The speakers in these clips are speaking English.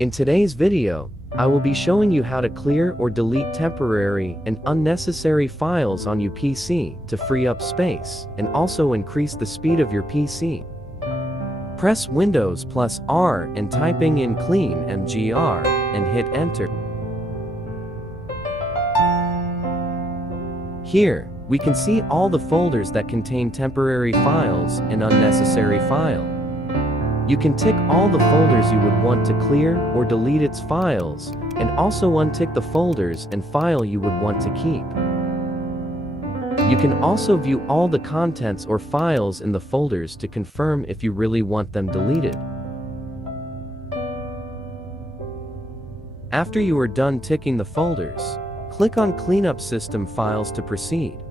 In today's video, I will be showing you how to clear or delete temporary and unnecessary files on your PC to free up space and also increase the speed of your PC. Press Windows plus R and typing in clean mgr and hit enter. Here, we can see all the folders that contain temporary files and unnecessary file. You can tick all the folders you would want to clear or delete its files, and also untick the folders and file you would want to keep. You can also view all the contents or files in the folders to confirm if you really want them deleted. After you are done ticking the folders, click on Cleanup System Files to proceed.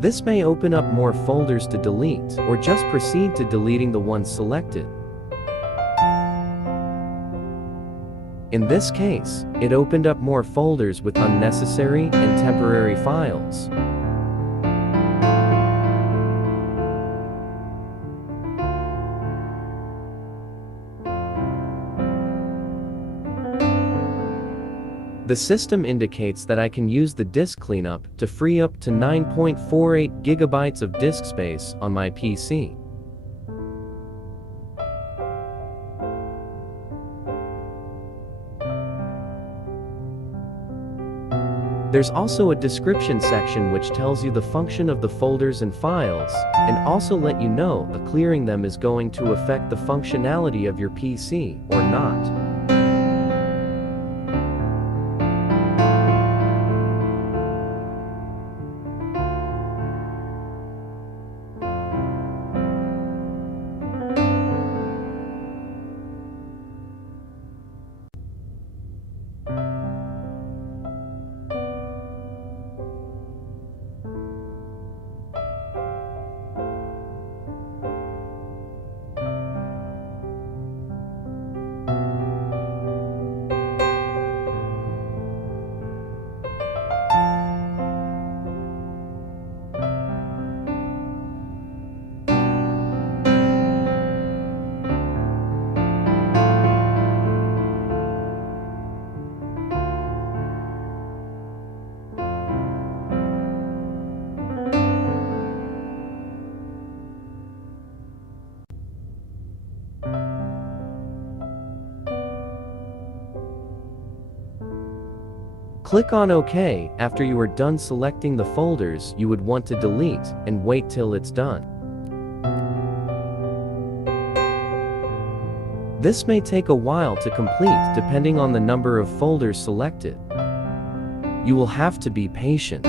This may open up more folders to delete, or just proceed to deleting the ones selected. In this case, it opened up more folders with unnecessary and temporary files. The system indicates that I can use the disk cleanup to free up to 9.48 gigabytes of disk space on my PC. There's also a description section which tells you the function of the folders and files, and also let you know if clearing them is going to affect the functionality of your PC or not. Click on OK after you are done selecting the folders you would want to delete, and wait till it's done. This may take a while to complete depending on the number of folders selected. You will have to be patient.